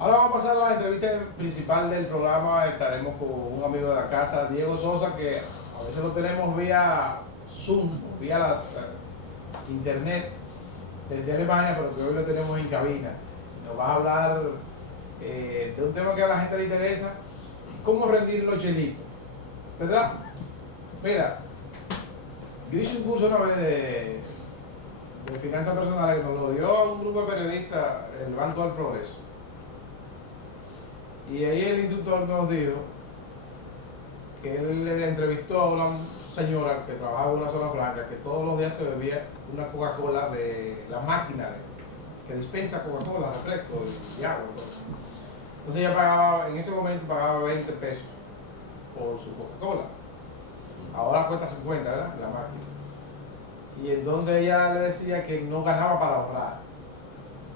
Ahora vamos a pasar a la entrevista principal del programa. Estaremos con un amigo de la casa, Diego Sosa, que a veces lo tenemos vía Zoom, vía la internet desde Alemania, pero que hoy lo tenemos en cabina. Nos va a hablar de un tema que a la gente le interesa: cómo rendir los chelitos, ¿verdad? Mira, yo hice un curso una vez de finanzas personales que nos lo dio un grupo de periodistas, el Banco del Progreso. Y ahí el instructor nos dijo que él le entrevistó a una señora que trabajaba en una zona franca, que todos los días se bebía una Coca-Cola de la máquina que dispensa Coca-Cola, refresco y agua. Entonces ella pagaba, en ese momento pagaba 20 pesos por su Coca-Cola. Ahora cuesta 50, ¿verdad? La máquina. Y entonces ella le decía que no ganaba para ahorrar,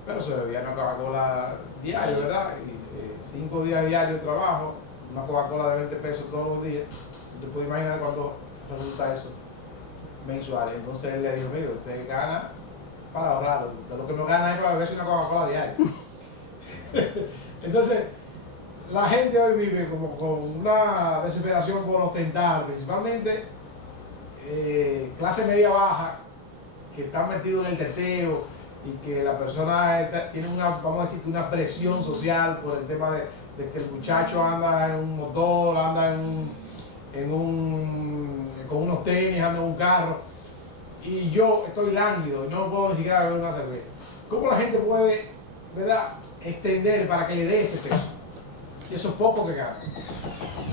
pero se bebía una Coca-Cola diario, ¿verdad? Y 5 días diarios de trabajo, una Coca-Cola de 20 pesos todos los días. Tú te puedes imaginar cuánto resulta eso mensual. Entonces él le dijo: mire, usted gana para ahorrar, usted lo que no gana es para beberse una Coca-Cola diaria. Entonces, la gente hoy vive como con una desesperación por ostentar, principalmente clase media baja, que están metidos en el teteo y que la persona tiene una, vamos a decir, una presión social por el tema de que el muchacho anda en un motor, anda con unos tenis, anda en un carro, y yo estoy lánguido y no puedo ni siquiera beber una cerveza. ¿Cómo la gente puede, verdad, extender para que le dé ese peso? Eso es poco que gana.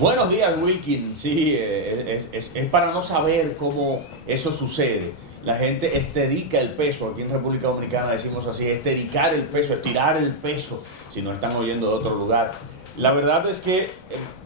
Buenos días, Wilkin. Sí, es para no saber cómo eso sucede. La gente esterica el peso. Aquí en República Dominicana decimos así: estericar el peso, estirar el peso, si nos están oyendo de otro lugar. La verdad es que,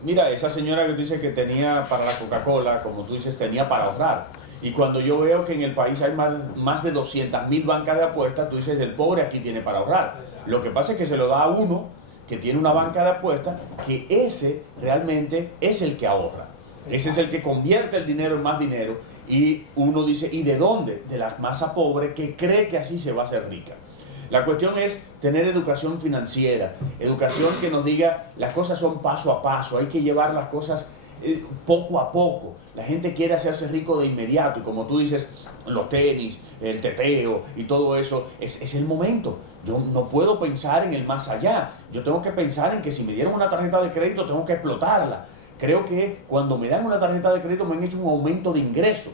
mira, esa señora que tú dices que tenía para la Coca-Cola, como tú dices, tenía para ahorrar. Y cuando yo veo que en el país hay más de 200.000 bancas de apuestas, tú dices: el pobre aquí tiene para ahorrar. Lo que pasa es que se lo da a uno que tiene una banca de apuestas, que ese realmente es el que ahorra. Ese es el que convierte el dinero en más dinero. Y uno dice: ¿y de dónde? De la masa pobre que cree que así se va a hacer rica. La cuestión es tener educación financiera, educación que nos diga las cosas son paso a paso, hay que llevar las cosas poco a poco. La gente quiere hacerse rico de inmediato y, como tú dices, los tenis, el teteo y todo eso, es el momento. Yo no puedo pensar en el más allá. Yo tengo que pensar en que si me dieron una tarjeta de crédito tengo que explotarla. Creo que cuando me dan una tarjeta de crédito me han hecho un aumento de ingreso.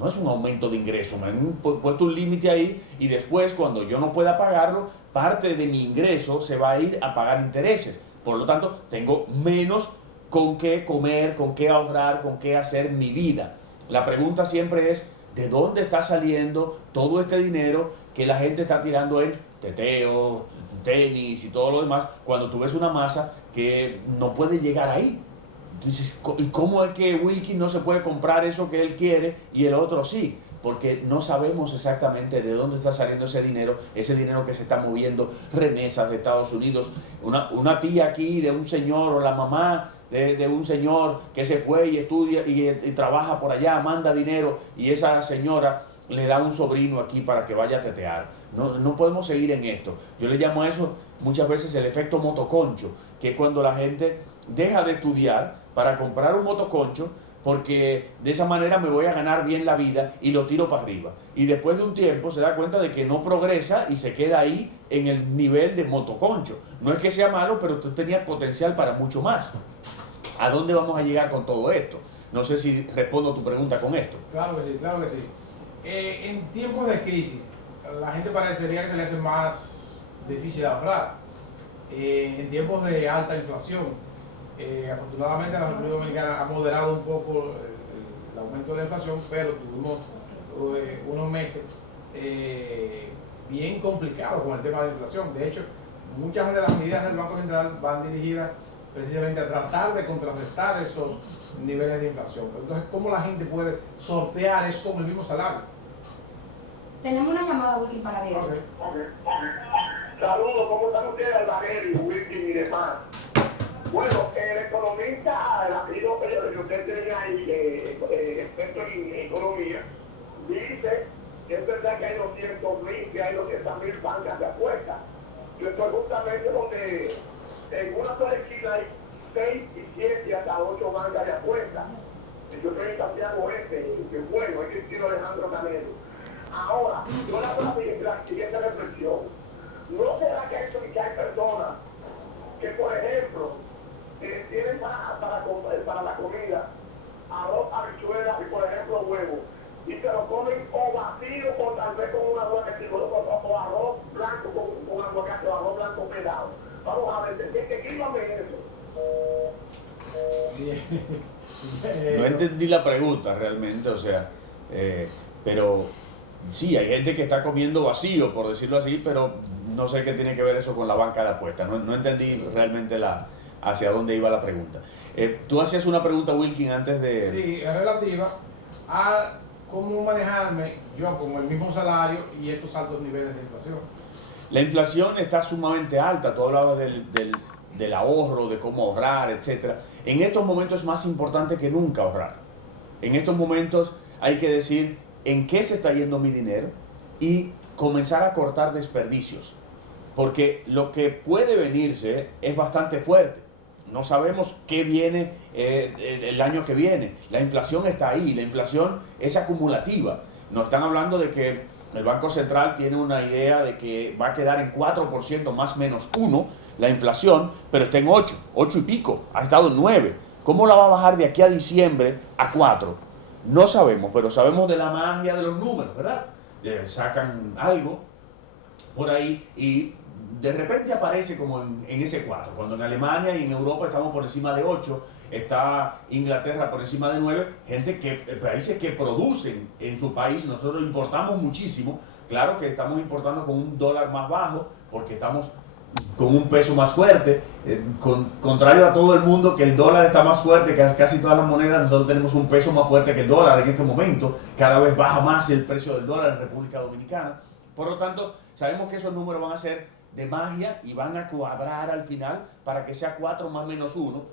No es un aumento de ingreso, me han puesto un límite ahí, y después, cuando yo no pueda pagarlo, parte de mi ingreso se va a ir a pagar intereses. Por lo tanto, tengo menos con qué comer, con qué ahorrar, con qué hacer mi vida. La pregunta siempre es: ¿de dónde está saliendo todo este dinero que la gente está tirando en teteo, tenis y todo lo demás, cuando tú ves una masa que no puede llegar ahí? Entonces, ¿y cómo es que Wilkin no se puede comprar eso que él quiere y el otro sí? Porque no sabemos exactamente de dónde está saliendo ese dinero que se está moviendo, remesas de Estados Unidos. Una tía aquí de un señor, o la mamá de un señor que se fue y estudia y trabaja por allá, manda dinero, y esa señora le da un sobrino aquí para que vaya a tetear. No podemos seguir en esto. Yo le llamo a eso muchas veces el efecto motoconcho, que es cuando la gente deja de estudiar para comprar un motoconcho, porque de esa manera me voy a ganar bien la vida, y lo tiro para arriba. Y después de un tiempo se da cuenta de que no progresa y se queda ahí en el nivel de motoconcho. No es que sea malo, pero tú tenías potencial para mucho más. ¿A dónde vamos a llegar con todo esto? No sé si respondo a tu pregunta con esto. Claro que sí, claro que sí. En tiempos de crisis, la gente parecería que se le hace más difícil ahorrar. En tiempos de alta inflación, afortunadamente la República Dominicana ha moderado un poco el aumento de la inflación, pero tuvimos unos meses bien complicados con el tema de la inflación. De hecho, muchas de las medidas del Banco Central van dirigidas precisamente a tratar de contrarrestar esos niveles de inflación. Entonces, ¿cómo la gente puede sortear eso con el mismo salario? Tenemos una llamada, Wilkin, para Diego. Okay. Saludos, ¿cómo están ustedes, Alvarez, Wilkin y demás? Bueno, el economista, el apellido que usted tiene ahí, experto en economía, dice que es verdad que hay 200.000, que hay 200.000 bancas de apuestas. Yo estoy justamente donde Vamos a ver, escríbame eso. No entendí la pregunta realmente, o sea, pero sí, hay gente que está comiendo vacío, por decirlo así, pero no sé qué tiene que ver eso con la banca de apuestas. No entendí realmente hacia dónde iba la pregunta. Tú hacías una pregunta, Wilkin, antes de... Sí, es relativa a cómo manejarme yo con el mismo salario y estos altos niveles de inflación. La inflación está sumamente alta, tú hablabas del ahorro, de cómo ahorrar, etc. En estos momentos es más importante que nunca ahorrar. En estos momentos hay que decir en qué se está yendo mi dinero y comenzar a cortar desperdicios. Porque lo que puede venirse es bastante fuerte. No sabemos qué viene el año que viene. La inflación está ahí, la inflación es acumulativa. Nos están hablando de que el Banco Central tiene una idea de que va a quedar en 4% más menos 1 la inflación, pero está en 8 y pico, ha estado en 9. ¿Cómo la va a bajar de aquí a diciembre a 4? No sabemos, pero sabemos de la magia de los números, ¿verdad? Sacan algo por ahí y de repente aparece como en ese 4, cuando en Alemania y en Europa estamos por encima de 8, está Inglaterra por encima de 9, países que producen en su país, nosotros importamos muchísimo, claro que estamos importando con un dólar más bajo, porque estamos con un peso más fuerte, contrario a todo el mundo que el dólar está más fuerte que casi todas las monedas, nosotros tenemos un peso más fuerte que el dólar en este momento, cada vez baja más el precio del dólar en República Dominicana, por lo tanto sabemos que esos números van a ser de magia y van a cuadrar al final para que sea 4 más menos 1,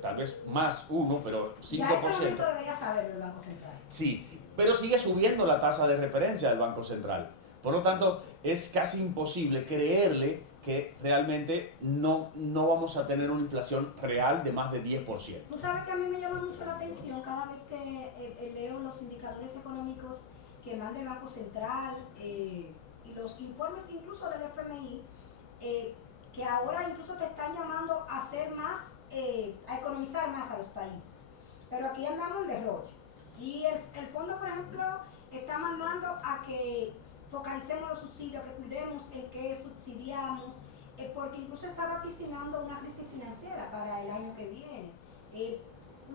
tal vez más 1, pero 5%. Ya este momento debería saberlo el Banco Central. Sí, pero sigue subiendo la tasa de referencia del Banco Central. Por lo tanto, es casi imposible creerle que realmente no vamos a tener una inflación real de más de 10%. Tú sabes que a mí me llama mucho la atención cada vez que leo los indicadores económicos que manda el Banco Central y los informes incluso del FMI, que ahora incluso te están llamando a hacer más, a economizar más a los países. Pero aquí andamos en derroche. Y el fondo, por ejemplo, está mandando a que focalicemos los subsidios, que cuidemos en qué subsidiamos, porque incluso está vaticinando una crisis financiera para el año que viene.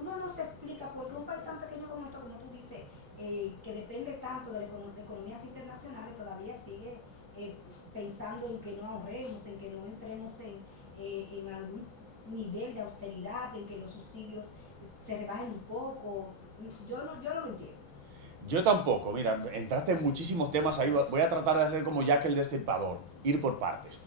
Uno no se explica por qué un país tan pequeño como esto, como tú dices, que depende tanto de economías internacionales, todavía sigue pensando en que no ahorremos, en que no entremos en algún nivel de austeridad, en que los subsidios se rebajen un poco. Yo no lo entiendo. Yo tampoco, mira, entraste en muchísimos temas ahí, voy a tratar de hacer como Jack el Destripador, ir por partes.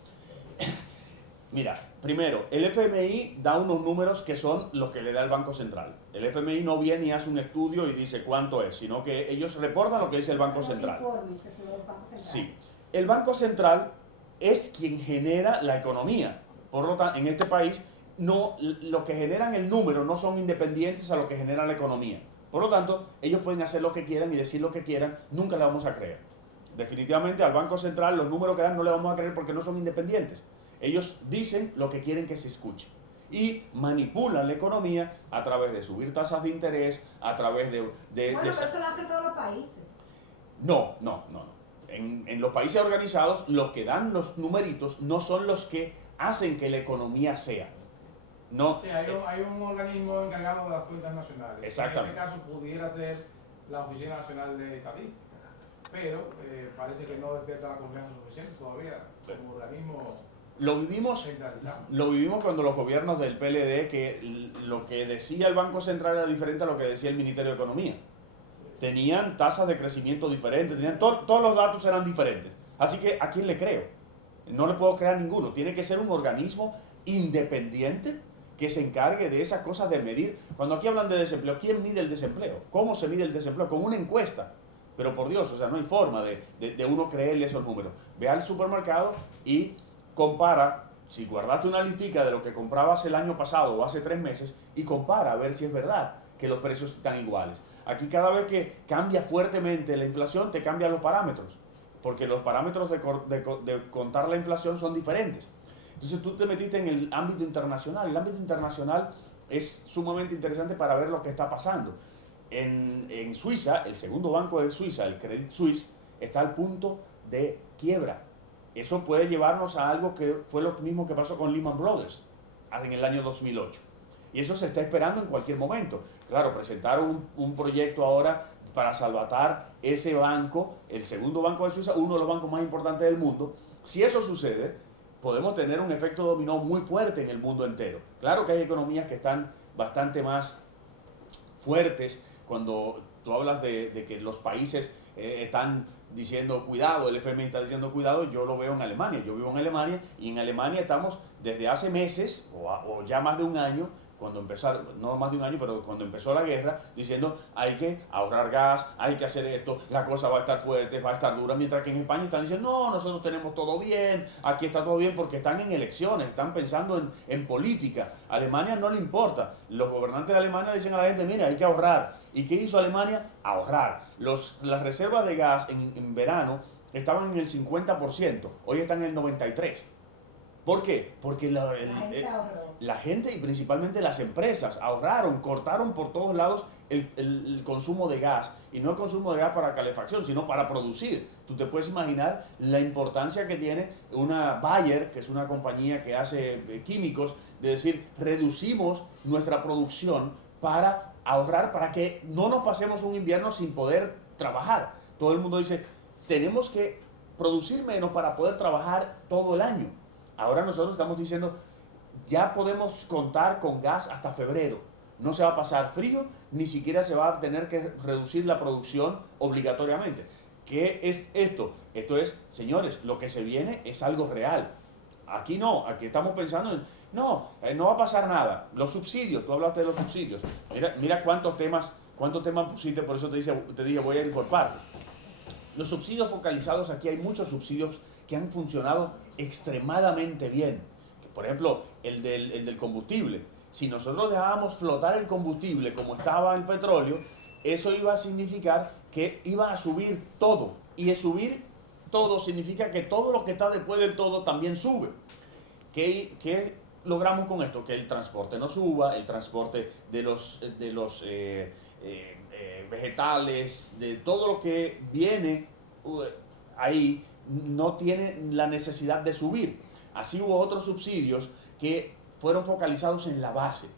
Mira, primero, el FMI da unos números que son los que le da el Banco Central. El FMI no viene y hace un estudio y dice cuánto es, sino que ellos reportan lo que dice el Banco Central. Informes que son los bancos centrales. Sí, el Banco Central es quien genera la economía. Por lo tanto, en este país, lo que generan el número no son independientes a lo que genera la economía. Por lo tanto, ellos pueden hacer lo que quieran y decir lo que quieran, nunca le vamos a creer. Definitivamente al Banco Central los números que dan no le vamos a creer porque no son independientes. Ellos dicen lo que quieren que se escuche y manipulan la economía a través de subir tasas de interés, a través de... Bueno, pero eso lo hacen todos los países. No. En los países organizados, los que dan los numeritos no son los que hacen que la economía sea. No. Sí, hay un organismo encargado de las cuentas nacionales. Exactamente. En este caso pudiera ser la Oficina Nacional de Estadística, pero parece que no despierta la confianza suficiente todavía como organismo centralizado. Lo vivimos cuando los gobiernos del PLD, que lo que decía el Banco Central era diferente a lo que decía el Ministerio de Economía. Tenían tasas de crecimiento diferentes, todos los datos eran diferentes. Así que, ¿a quién le creo? No le puedo creer a ninguno. Tiene que ser un organismo independiente que se encargue de esas cosas de medir. Cuando aquí hablan de desempleo, ¿quién mide el desempleo? ¿Cómo se mide el desempleo? Con una encuesta. Pero por Dios, o sea, no hay forma de uno creerle esos números. Ve al supermercado y compara, si guardaste una listica de lo que comprabas el año pasado o hace 3 meses, y compara a ver si es verdad que los precios están iguales. Aquí cada vez que cambia fuertemente la inflación, te cambian los parámetros, porque los parámetros de contar la inflación son diferentes. Entonces tú te metiste en el ámbito internacional. El ámbito internacional es sumamente interesante para ver lo que está pasando. En Suiza, el segundo banco de Suiza, el Credit Suisse, está al punto de quiebra. eso puede llevarnos a algo que fue lo mismo que pasó con Lehman Brothers en el año 2008. Y eso se está esperando en cualquier momento. Claro, presentaron un proyecto ahora para salvatar ese banco, el segundo banco de Suiza, uno de los bancos más importantes del mundo. Si eso sucede, podemos tener un efecto dominó muy fuerte en el mundo entero. Claro que hay economías que están bastante más fuertes cuando tú hablas de que los países están diciendo cuidado, el FMI está diciendo cuidado. Yo lo veo en Alemania, yo vivo en Alemania y en Alemania estamos desde hace meses o ya más de un año, cuando empezó, no más de un año, pero cuando empezó la guerra, diciendo hay que ahorrar gas, hay que hacer esto, la cosa va a estar fuerte, va a estar dura, mientras que en España están diciendo no, nosotros tenemos todo bien, aquí está todo bien, porque están en elecciones, están pensando en política. A Alemania no le importa, los gobernantes de Alemania dicen a la gente, mira, hay que ahorrar. ¿Y qué hizo Alemania? Ahorrar. Las reservas de gas en verano estaban en el 50%, hoy están en el 93%. ¿Por qué? Porque la gente y principalmente las empresas ahorraron, cortaron por todos lados el consumo de gas. Y no el consumo de gas para calefacción, sino para producir. Tú te puedes imaginar la importancia que tiene una Bayer, que es una compañía que hace químicos, de decir, reducimos nuestra producción para ahorrar, para que no nos pasemos un invierno sin poder trabajar. Todo el mundo dice, tenemos que producir menos para poder trabajar todo el año. Ahora nosotros estamos diciendo, ya podemos contar con gas hasta febrero. No se va a pasar frío, ni siquiera se va a tener que reducir la producción obligatoriamente. ¿Qué es esto? Esto es, señores, lo que se viene es algo real. Aquí no, aquí estamos pensando en, no va a pasar nada. Los subsidios, tú hablaste de los subsidios. Mira cuántos temas pusiste, por eso te dije voy a ir por partes. Los subsidios focalizados, aquí hay muchos subsidios que han funcionado extremadamente bien. Por ejemplo, el del combustible. Si nosotros dejábamos flotar el combustible como estaba el petróleo, eso iba a significar que iba a subir todo. Y subir todo significa que todo lo que está después del todo también sube. ¿Qué logramos con esto? Que el transporte no suba, el transporte de los vegetales, de todo lo que viene ahí, no tiene la necesidad de subir. Así hubo otros subsidios que fueron focalizados en la base.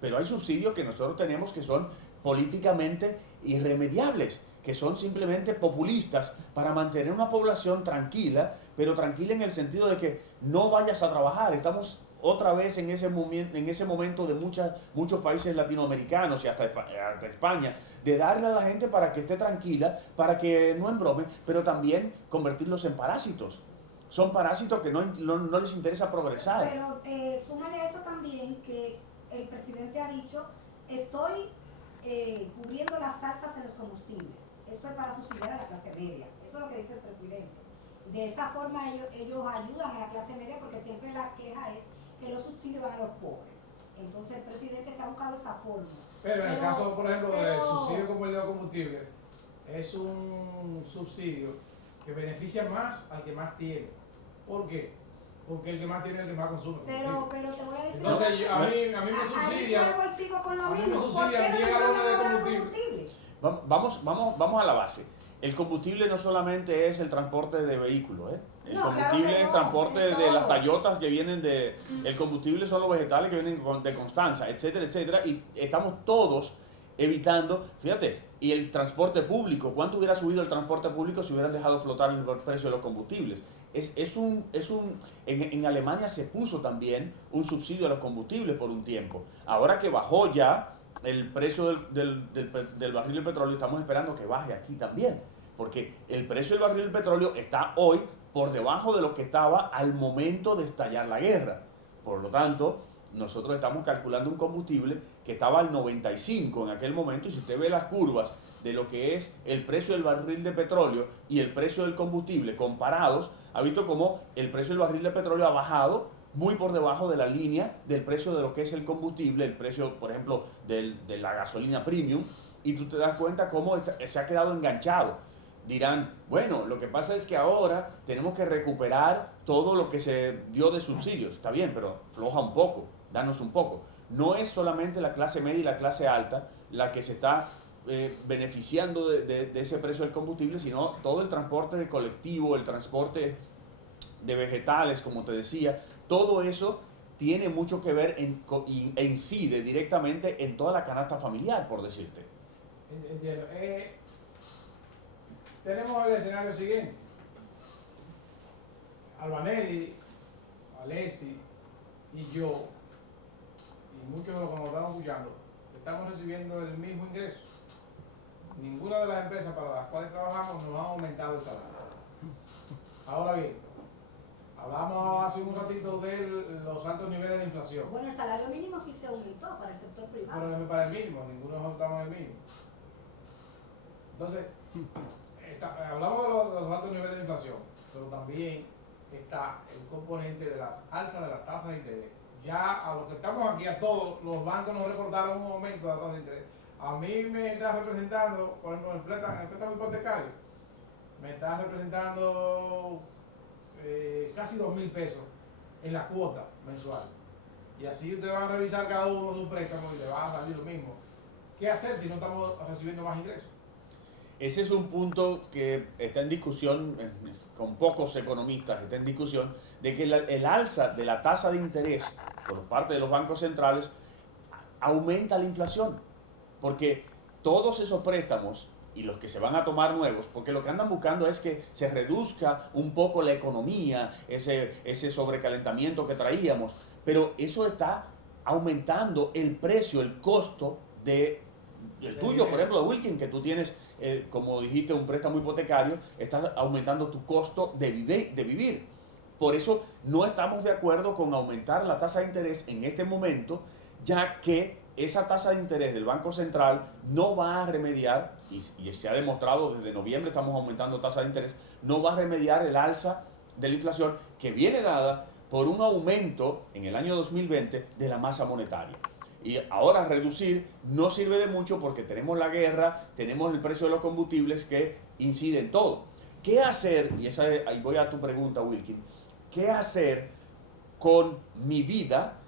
Pero hay subsidios que nosotros tenemos que son políticamente irremediables, que son simplemente populistas para mantener una población tranquila, pero tranquila en el sentido de que no vayas a trabajar. Estamos otra vez en ese momento de muchos países latinoamericanos y hasta España, de darle a la gente para que esté tranquila, para que no embrome, pero también convertirlos en parásitos. Son parásitos que no les interesa progresar. Pero súmale a eso también que el presidente ha dicho, estoy cubriendo las salsas en los combustibles. Eso es para subsidiar a la clase media. Eso es lo que dice el presidente. De esa forma ellos ayudan a la clase media, porque siempre la queja es que los subsidios van a los pobres. Entonces el presidente se ha buscado esa forma. Pero en el caso, por ejemplo, del subsidio como el de los combustibles, es un subsidio que beneficia más al que más tiene. ¿Por qué? Porque el que más tiene es el que más consume. Pero te voy a decir... Entonces, a mí me subsidian... A mí me subsidian 10 galones de combustible. Vamos a la base. El combustible no solamente es el transporte de vehículos, El combustible claro es transporte de las Toyotas que vienen de... El combustible son los vegetales que vienen de Constanza, etcétera, etcétera. Y estamos todos evitando, fíjate, y el transporte público. ¿Cuánto hubiera subido el transporte público si hubieran dejado flotar el precio de los combustibles? En Alemania se puso también un subsidio a los combustibles por un tiempo. Ahora que bajó ya el precio del barril de petróleo, estamos esperando que baje aquí también. Porque el precio del barril de petróleo está hoy por debajo de lo que estaba al momento de estallar la guerra. Por lo tanto, nosotros estamos calculando un combustible que estaba al 95 en aquel momento, y si usted ve las curvas de lo que es el precio del barril de petróleo y el precio del combustible comparados, ha visto cómo el precio del barril de petróleo ha bajado muy por debajo de la línea del precio de lo que es el combustible, el precio, por ejemplo, de la gasolina premium, y tú te das cuenta cómo se ha quedado enganchado. Dirán, bueno, lo que pasa es que ahora tenemos que recuperar todo lo que se dio de subsidios. Está bien, pero floja un poco, danos un poco. No es solamente la clase media y la clase alta la que se está beneficiando de ese precio del combustible, sino todo el transporte de colectivo, el transporte de vegetales, como te decía, todo eso tiene mucho que ver y incide directamente en toda la canasta familiar, por decirte. Entiendo. Tenemos el escenario siguiente. Albanelli, Alessi y yo, y muchos de los que nos estamos escuchando, estamos recibiendo el mismo ingreso. Ninguna de las empresas para las cuales trabajamos nos ha aumentado el salario. Ahora bien, hablamos hace un ratito de los altos niveles de inflación. Bueno, el salario mínimo sí se aumentó para el sector privado. Pero para el mínimo, ninguno nos estamos en el mínimo. Entonces, hablamos de los altos niveles de inflación, pero también está el componente de las alzas de las tasas de interés. Ya a los que estamos aquí, a todos, los bancos nos reportaron un aumento de la tasa de interés. A mí me está representando, por ejemplo, el préstamo hipotecario, me está representando casi 2.000 pesos en la cuota mensual. Y así usted va a revisar cada uno de sus préstamos y le va a salir lo mismo. ¿Qué hacer si no estamos recibiendo más ingresos? Ese es un punto que está en discusión, con pocos economistas está en discusión, de que el alza de la tasa de interés por parte de los bancos centrales aumenta la inflación. Porque todos esos préstamos y los que se van a tomar nuevos, porque lo que andan buscando es que se reduzca un poco la economía, ese sobrecalentamiento que traíamos, pero eso está aumentando el precio, el costo el tuyo, por ejemplo, de Wilkin, que tú tienes, como dijiste, un préstamo hipotecario, está aumentando tu costo de vivir. Por eso no estamos de acuerdo con aumentar la tasa de interés en este momento, ya que esa tasa de interés del Banco Central no va a remediar, y se ha demostrado desde noviembre estamos aumentando tasa de interés, no va a remediar el alza de la inflación que viene dada por un aumento en el año 2020 de la masa monetaria. Y ahora reducir no sirve de mucho porque tenemos la guerra, tenemos el precio de los combustibles que incide en todo. ¿Qué hacer? Y ahí voy a tu pregunta, Wilkin. ¿Qué hacer con mi vida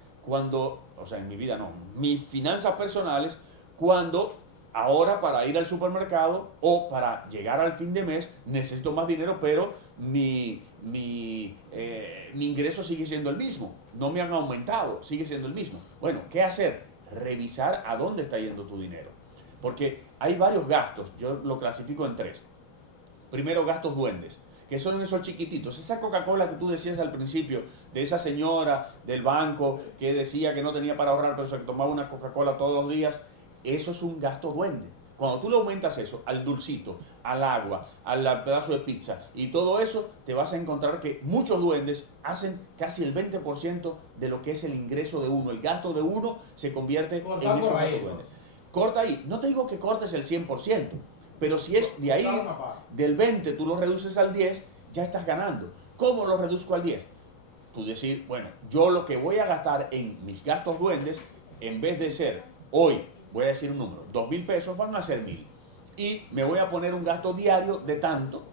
en mi vida no, mis finanzas personales, cuando ahora para ir al supermercado o para llegar al fin de mes necesito más dinero, pero mi ingreso sigue siendo el mismo, no me han aumentado, sigue siendo el mismo? Bueno, ¿qué hacer? Revisar a dónde está yendo tu dinero, porque hay varios gastos, yo lo clasifico en 3. Primero, gastos duendes, que son esos chiquititos. Esa Coca-Cola que tú decías al principio, de esa señora del banco que decía que no tenía para ahorrar, pero se tomaba una Coca-Cola todos los días, eso es un gasto duende. Cuando tú le aumentas eso al dulcito, al agua, al pedazo de pizza y todo eso, te vas a encontrar que muchos duendes hacen casi el 20% de lo que es el ingreso de uno. El gasto de uno se convierte en esos gastos duendes. Corta ahí. No te digo que cortes el 100%. Pero si es de ahí, del 20, tú lo reduces al 10, ya estás ganando. ¿Cómo lo reduzco al 10? Tú decir, bueno, yo lo que voy a gastar en mis gastos duendes, en vez de ser hoy, voy a decir un número, 2.000 pesos, van a ser 1.000. Y me voy a poner un gasto diario de tanto,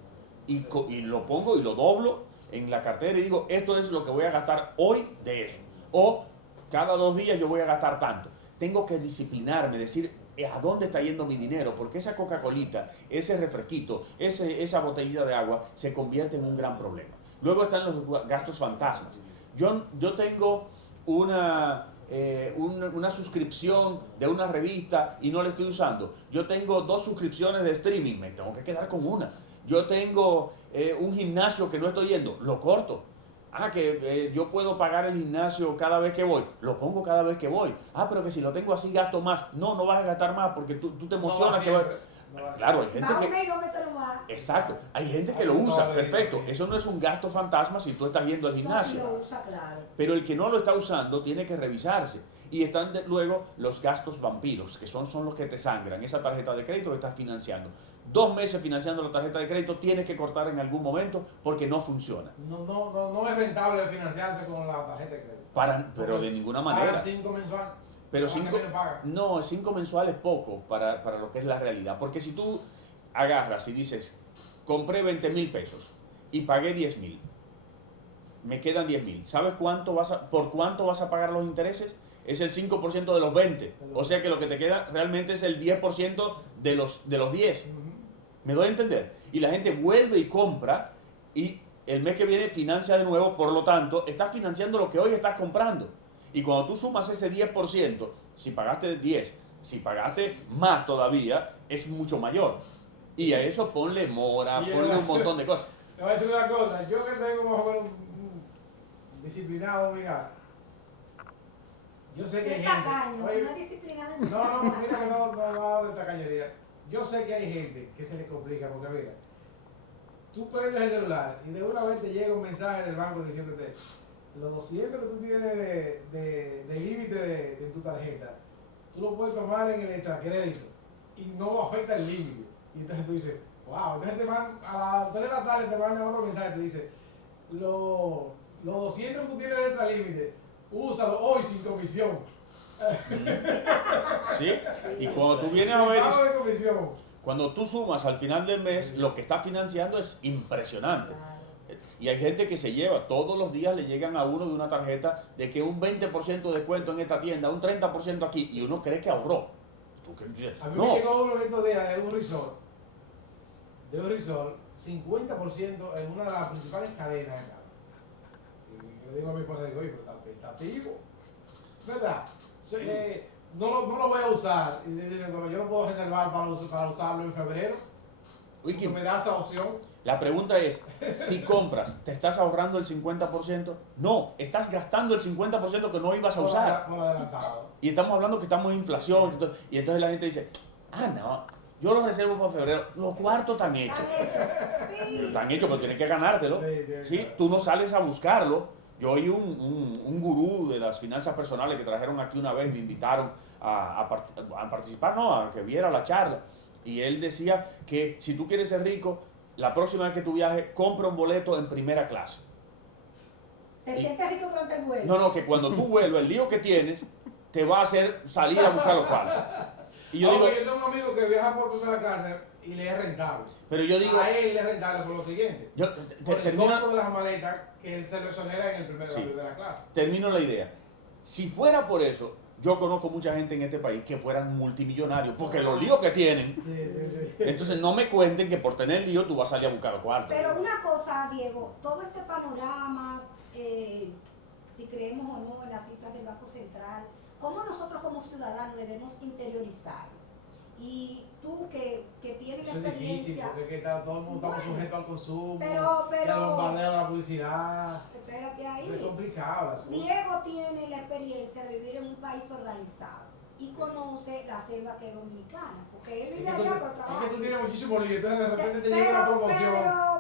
y lo pongo y lo doblo en la cartera y digo, esto es lo que voy a gastar hoy de eso. O cada 2 días yo voy a gastar tanto. Tengo que disciplinarme, decir, ¿a dónde está yendo mi dinero? Porque esa Coca-Colita, ese refresquito, esa botellita de agua se convierte en un gran problema. Luego están los gastos fantasmas. Yo tengo una suscripción de una revista y no la estoy usando. Yo tengo 2 suscripciones de streaming, me tengo que quedar con una. Yo tengo un gimnasio que no estoy yendo, lo corto. Yo puedo pagar el gimnasio cada vez que voy, lo pongo cada vez que voy. Pero que si lo tengo así gasto más. No vas a gastar más porque tú te emocionas. Claro, hay gente que... Exacto, hay gente que lo usa, perfecto. Eso no es un gasto fantasma si tú estás yendo al gimnasio. No, si lo usa, claro. Pero el que no lo está usando tiene que revisarse. Y están luego los gastos vampiros, que son los que te sangran. Esa tarjeta de crédito que estás financiando. 2 meses financiando la tarjeta de crédito, tienes que cortar en algún momento porque no funciona. No es rentable financiarse con la tarjeta de crédito. Pero de ninguna manera. 5 mensuales. Pero 5 mensuales poco para lo que es la realidad. Porque si tú agarras y dices, compré 20.000 pesos y pagué 10.000, me quedan 10.000. ¿Sabes por cuánto vas a pagar los intereses? Es el 5% de los 20. O sea que lo que te queda realmente es el 10% de los 10. ¿Me doy a entender? Y la gente vuelve y compra y el mes que viene financia de nuevo, por lo tanto, estás financiando lo que hoy estás comprando. Y cuando tú sumas ese 10%, si pagaste 10, si pagaste más todavía, es mucho mayor. Y a eso ponle mora, ponle un montón de cosas. Te voy a decir una cosa, yo que tengo más o menos disciplinado, mira, yo sé que hay Es gente... tacaño, Oye, no es disciplinado. no, mira que no va de tacañería. Yo sé que hay gente que se le complica, porque mira, tú prendes el celular y de una vez te llega un mensaje del banco diciéndote los 200 que tú tienes de límite de tu tarjeta, tú lo puedes tomar en el extracrédito y no afecta el límite. Y entonces tú dices, wow, entonces te mandan, a las 3 de la tarde te mandan otro mensaje y te dice, los 200 que tú tienes de extralímite, úsalo hoy sin comisión. ¿Sí? Y cuando tú vienes a ver, Pago de comisión. cuando tú sumas al final del mes, lo que estás financiando es impresionante. Y hay gente que se lleva, todos los días le llegan a uno de una tarjeta de que un 20% de descuento en esta tienda, un 30% aquí, y uno cree que ahorró. ¿Tú qué dices? A mí No, me llegó uno estos días de un resort, 50% en una de las principales cadenas acá. Y yo digo a mi esposa, digo, oye, pero está tentativo, ¿verdad? No lo voy a usar. Y dice, bueno, yo no puedo reservar para usarlo en febrero. Porque Wilkin, me da esa opción. la pregunta es, si compras, ¿te estás ahorrando el 50%? No, estás gastando el 50% que no ibas a usar. Por adelantado. Y estamos hablando que estamos en inflación, y entonces la gente dice, no, yo lo reservo para febrero. Los cuartos están hechos. Sí. Están hechos, pero tienes que ganártelo. ¿Sí? Tú no sales a buscarlo. Yo oí un gurú de las finanzas personales que trajeron aquí una vez, me invitaron a participar, no, a que viera la charla. Y él decía que si tú quieres ser rico, la próxima vez que tú viajes, compra un boleto en primera clase. Te sientes rico durante el vuelo. No, que cuando tú vuelvas, el lío que tienes te va a hacer salir a buscar los cuartos. Y yo digo, Yo tengo un amigo que viaja por primera clase y le es rentable. pero yo digo, A él le es rentable por lo siguiente. Por el termino, costo de las maletas que él se lo exonera en el primer Sí. de la clase. termino la idea. Si fuera por eso, yo conozco mucha gente en este país que fueran multimillonarios, porque los líos que tienen, Sí. entonces no me cuenten que por tener lío tú vas a salir a buscar los cuartos. Pero una cosa, Diego, todo este panorama, si creemos o no en las cifras del Banco Central, ¿cómo nosotros como ciudadanos debemos interiorizar? Y tú que tienes la Eso es difícil experiencia, porque es que todo el mundo estamos sujetos al consumo, Pero- al bombardeo de la publicidad. espérate Es ahí, complicado el asunto. Diego tiene la experiencia de vivir en un país organizado y conoce la selva que es dominicana, porque él vive Es que allá tú- por trabajo. es que tú tienes muchísimo lío, entonces de repente te Pero- llega una promoción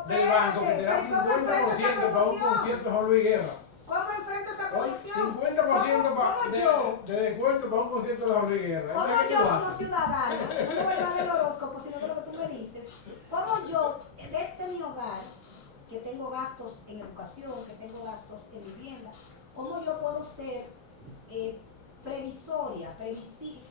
pero- del banco que te da pero ¿cómo enfrentas esa 50% para un promoción? concierto de Juan Luis Guerra. ¿Cómo enfrento esa Oye, promoción? 50% ¿Cómo yo? de descuento para un concierto de Juan Luis Guerra. ¿Cómo Entonces, ¿qué yo tú como haces? ciudadana, no me voy a del horóscopo, sino de lo que tú me dices, cómo yo, desde mi hogar, que tengo gastos en educación, que tengo gastos en vivienda, cómo yo puedo ser previsoria,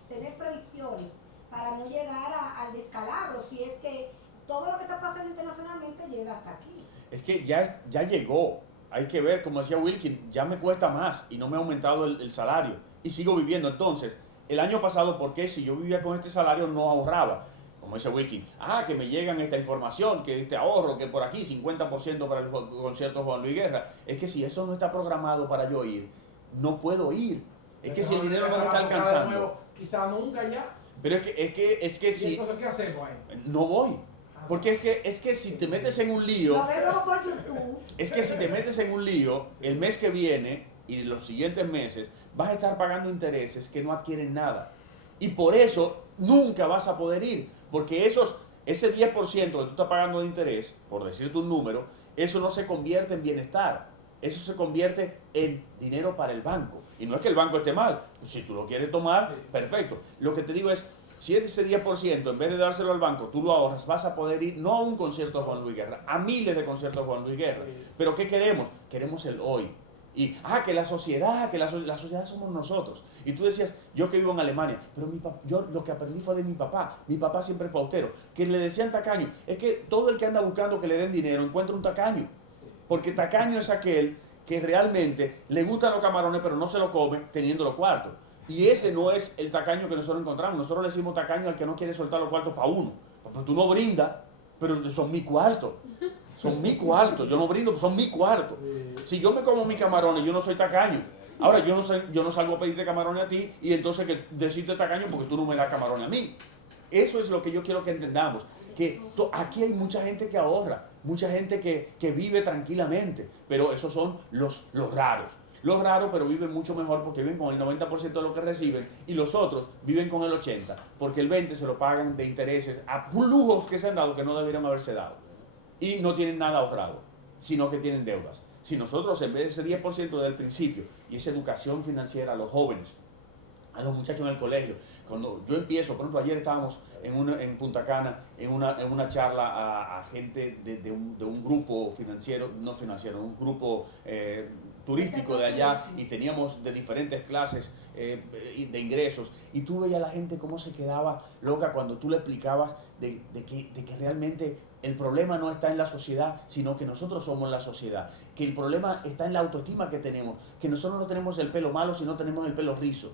tener previsiones para no llegar al descalabro, si es que todo lo que está pasando internacionalmente llega hasta aquí? Es que ya llegó. Hay que ver, como decía Wilkin, ya me cuesta más y no me ha aumentado el salario y sigo viviendo. Entonces, el año pasado, ¿por qué si yo vivía con este salario no ahorraba? Como dice Wilkin, que me llegan esta información, que este ahorro, que por aquí 50% para el concierto Juan Luis Guerra. Es que si eso no está programado para yo ir, no puedo ir. Es que si el dinero no me está alcanzando. Quizá nunca ya. Pero es que ¿Y si entonces qué hacemos ahí? no voy. Porque es que si te metes en un lío, Lo veo por YouTube. es que si te metes en un lío, el mes que viene y los siguientes meses, vas a estar pagando intereses que no adquieren nada. Y por eso nunca vas a poder ir. Porque ese 10% que tú estás pagando de interés, por decirte un número, eso no se convierte en bienestar. Eso se convierte en dinero para el banco. Y no es que el banco esté mal. Si tú lo quieres tomar, perfecto. Lo que te digo es, si es ese 10%, en vez de dárselo al banco, tú lo ahorras, vas a poder ir no a un concierto de Juan Luis Guerra, a miles de conciertos de Juan Luis Guerra. Pero ¿qué queremos? Queremos el hoy. Y, que la sociedad somos nosotros. Y tú decías, yo que vivo en Alemania, pero yo lo que aprendí fue de mi papá siempre fue austero, que le decían tacaño. Es que todo el que anda buscando que le den dinero encuentra un tacaño. Porque tacaño es aquel que realmente le gustan los camarones, pero no se lo come teniendo los cuartos. Y ese no es el tacaño que nosotros encontramos. Nosotros le decimos tacaño al que no quiere soltar los cuartos para uno. Pues tú no brindas, pero son mi cuarto. Son mi cuarto, yo no brindo, son mi cuarto. Si yo me como mis camarones, yo no soy tacaño. Ahora, yo no salgo a pedirte camarones a ti y entonces que decirte tacaño porque tú no me das camarones a mí. Eso es lo que yo quiero que entendamos. Que aquí hay mucha gente que ahorra, mucha gente que vive tranquilamente, pero esos son los raros. Los raros, pero viven mucho mejor porque viven con el 90% de lo que reciben y los otros viven con el 80%, porque el 20% se lo pagan de intereses a lujos que se han dado que no deberían haberse dado. Y no tienen nada ahorrado, sino que tienen deudas. Si nosotros en vez de ese 10% del principio y esa educación financiera a los jóvenes, a los muchachos en el colegio, cuando yo empiezo, por ejemplo, ayer estábamos en Punta Cana en una charla a gente de un grupo financiero, no financiero, un grupo turístico de allá, y teníamos de diferentes clases de ingresos, y tú veías a la gente cómo se quedaba loca cuando tú le explicabas de que realmente el problema no está en la sociedad, sino que nosotros somos la sociedad, que el problema está en la autoestima que tenemos, que nosotros no tenemos el pelo malo, sino tenemos el pelo rizo.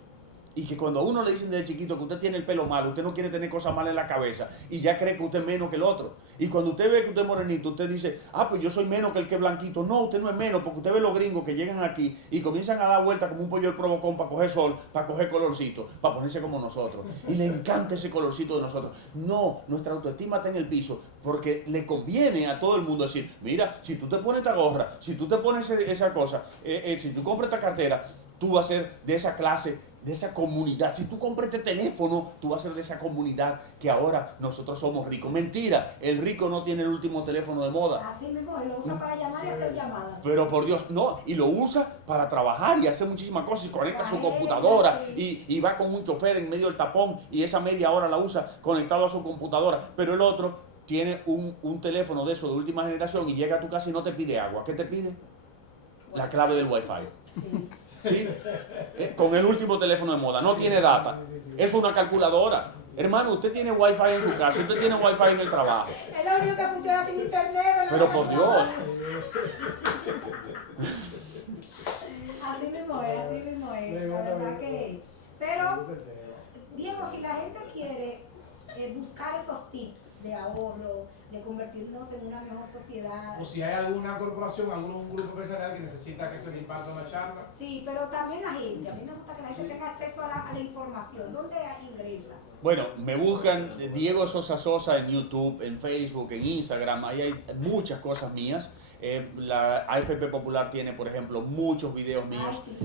Y que cuando a uno le dicen desde chiquito que usted tiene el pelo malo, usted no quiere tener cosas malas en la cabeza y ya cree que usted es menos que el otro. Y cuando usted ve que usted es morenito, usted dice, pues yo soy menos que el que es blanquito. No, usted no es menos, porque usted ve los gringos que llegan aquí y comienzan a dar vueltas como un pollo del provocón para coger sol, para coger colorcito, para ponerse como nosotros. Y le encanta ese colorcito de nosotros. No, nuestra autoestima está en el piso porque le conviene a todo el mundo decir, mira, si tú te pones esta gorra, si tú te pones esa cosa, si tú compras esta cartera, tú vas a ser de esa clase, de esa comunidad. Si tú compras este teléfono, tú vas a ser de esa comunidad que ahora nosotros somos ricos. Mentira, el rico no tiene el último teléfono de moda. Así mismo, él lo usa para llamar y hacer llamadas. Pero por Dios, no, y lo usa para trabajar y hacer muchísimas cosas, y conecta su computadora y va con un chofer en medio del tapón y esa media hora la usa conectado a su computadora. Pero el otro tiene un teléfono de eso de última generación y llega a tu casa y no te pide agua. ¿Qué te pide? La clave del Wi-Fi. Sí. ¿Sí? Con el último teléfono de moda, no tiene data, es una calculadora. Hermano, usted tiene wifi en su casa, usted tiene wifi en el trabajo. Es lo único que funciona sin internet. Pero por Dios. Así mismo es, la verdad que. Pero, Diego, si la gente quiere buscar esos tips de ahorro, de convertirnos en una mejor sociedad. O si hay alguna corporación, algún grupo empresarial que necesita que se le imparte una charla. Sí, pero también la gente, a mí me gusta que la gente tenga acceso a la información. ¿Dónde ingresa? Bueno, me buscan Diego Sosa Sosa en YouTube, en Facebook, en Instagram, ahí hay muchas cosas mías. La AFP Popular tiene, por ejemplo, muchos videos míos. Sí.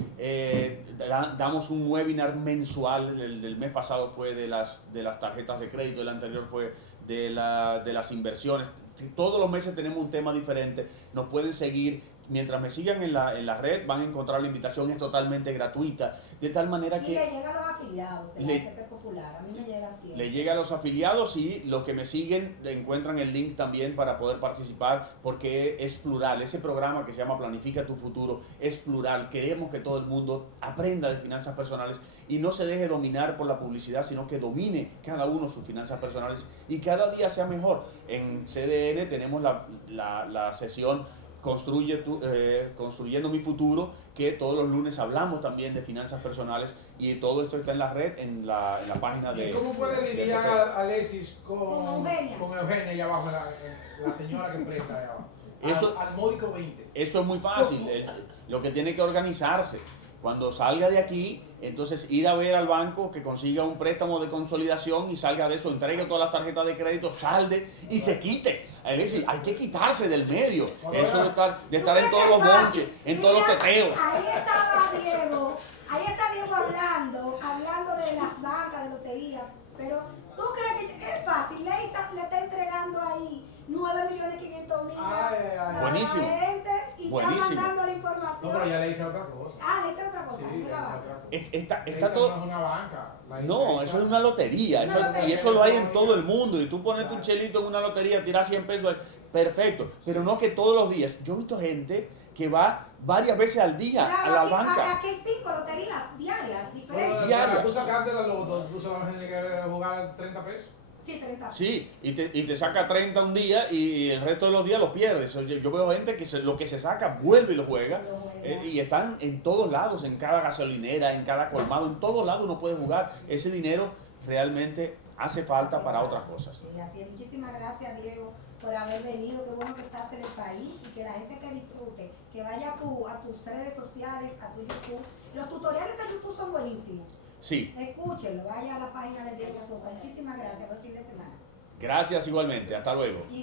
Damos un webinar mensual, el del mes pasado fue de las tarjetas de crédito, el anterior fue de las inversiones. Todos los meses tenemos un tema diferente. Nos pueden seguir. Mientras me sigan en la red, van a encontrar la invitación, es totalmente gratuita. De tal manera que... Y le llega a los afiliados de la AFP Popular, a mí me llega así. Le llega a los afiliados y los que me siguen encuentran el link también para poder participar, porque es plural. Ese programa que se llama Planifica tu Futuro es plural. Queremos que todo el mundo aprenda de finanzas personales y no se deje dominar por la publicidad, sino que domine cada uno sus finanzas personales y cada día sea mejor. En CDN tenemos la sesión Construyendo mi Futuro, que todos los lunes hablamos también de finanzas personales, y todo esto está en la red, en la página de... ¿Y cómo puede lidiar Alexis con Eugenia allá abajo, la señora que presta allá abajo? Al módico 20. Eso es muy fácil, lo que tiene que organizarse. Cuando salga de aquí, entonces ir a ver al banco que consiga un préstamo de consolidación y salga de eso, entregue todas las tarjetas de crédito, salde y se quite. Alexis, hay que quitarse del medio. Eso de estar en todos los bonches, en todos los teteos. Ahí está Diego hablando de las bancas de lotería. Pero ¿tú crees que es fácil? Le está entregando ahí 9.500.000 a Buenísimo. la gente y Buenísimo. está mandando la información. No, pero ya le hice otra cosa. Le hice otra cosa. Sí, le hice otra cosa. Está todo... no es una banca. No, eso es una lotería. Y eso lo hay en todo el mundo. Y tú pones tu chelito en una lotería, tiras 100 pesos, perfecto. Pero no que todos los días. Yo he visto gente que va varias veces al día a la banca. Aquí hay 5 loterías diarias, diferentes. Pero Diarias. tú sacaste la loto, tú solamente tienes que jugar 30 pesos. Sí, 30. Sí, y te saca 30 un día y el resto de los días los pierdes. Yo veo gente que lo que se saca vuelve y lo juega. Y están en todos lados, en cada gasolinera, en cada colmado, en todos lados uno puede jugar. Ese dinero realmente hace falta para otras cosas. Sí, así es. Muchísimas gracias, Diego. por haber venido, qué bueno que estás en el país y que la gente te disfrute, que vaya a tus redes sociales, a tu YouTube. Los tutoriales de YouTube son buenísimos. Sí, Escúchenlo, vaya a la página de Diego Sosa. Muchísimas gracias, buen fin de semana. gracias igualmente, hasta luego.